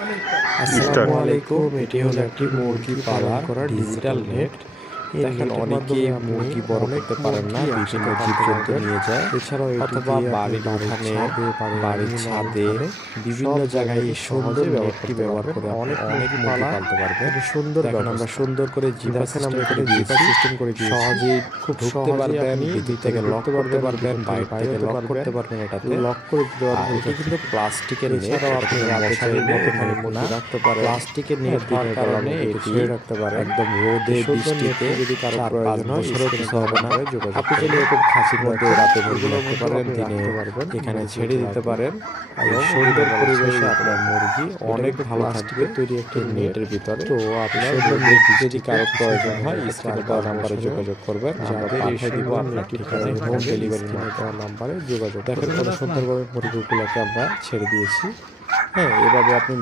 আসসালামু আলাইকুম। এটি হলো একটি মুরগি পালন করা ডিজিটাল নেট। দেখেন অনেকেই মুরগি বড় করতে পারেন না, বিভিন্ন জীবজন্তু নিয়ে যায়, এছাড়াও অথবা বাড়ির উঠানে, বাড়ির ছাদে বিভিন্ন জায়গায় এই সুন্দর নেটটি ব্যবহার করে অনেক মুরগি পালতে পারবেন। সুন্দর, দেখেন আমরা সুন্দর করে জিপার সিস্টেম করে দিয়েছি, সহজেই খুব ঢুকতে পারবেন, ভিতর থেকে লক করতে পারবেন, বাইরে থেকে লক করতে পারবেন। এটাতে লক করে দিতে পারবেন। এটি কিন্তু প্লাস্টিকের নেট, এছাড়াও আপনি মশারির মতো এখানে মুরগি রাখতে পারেন। প্লাস্টিকের নেট হওয়ার কারণে এটি রাখতে পারেন একদম রোদে বৃষ্টিতে, যদি কারো প্রয়োজন হয় কিছু হবে না। আপনি চাইলে এরকম খাঁচির মধ্যে রাতে মুরগি রাখতে পারেন, দিনে এখানে ছেড়ে দিতে পারেন। এবং সুন্দর পরিবেশে আপনার মুরগি অনেক ভালো থাকবে তৈরি একটি নেটের ভিতরে। তো আপনার যদি কারো প্রয়োজন হয় স্ক্রিনে দেওয়া নাম্বারে যোগাযোগ করবেন, যাদের পাঠিয়ে দিব আপনার ঠিকানায় হোম ডেলিভারি দেওয়া নাম্বারে যোগাযোগ। দেখেন কত সুন্দরভাবে মুরগিগুলোকে আমরা ছেড়ে দিয়েছি। হ্যাঁ, এভাবে আপনি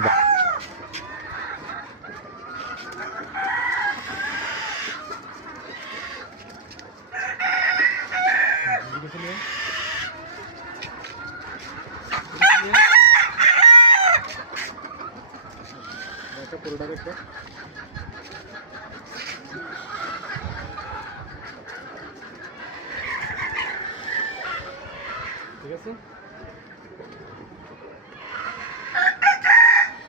ঠিক আছে।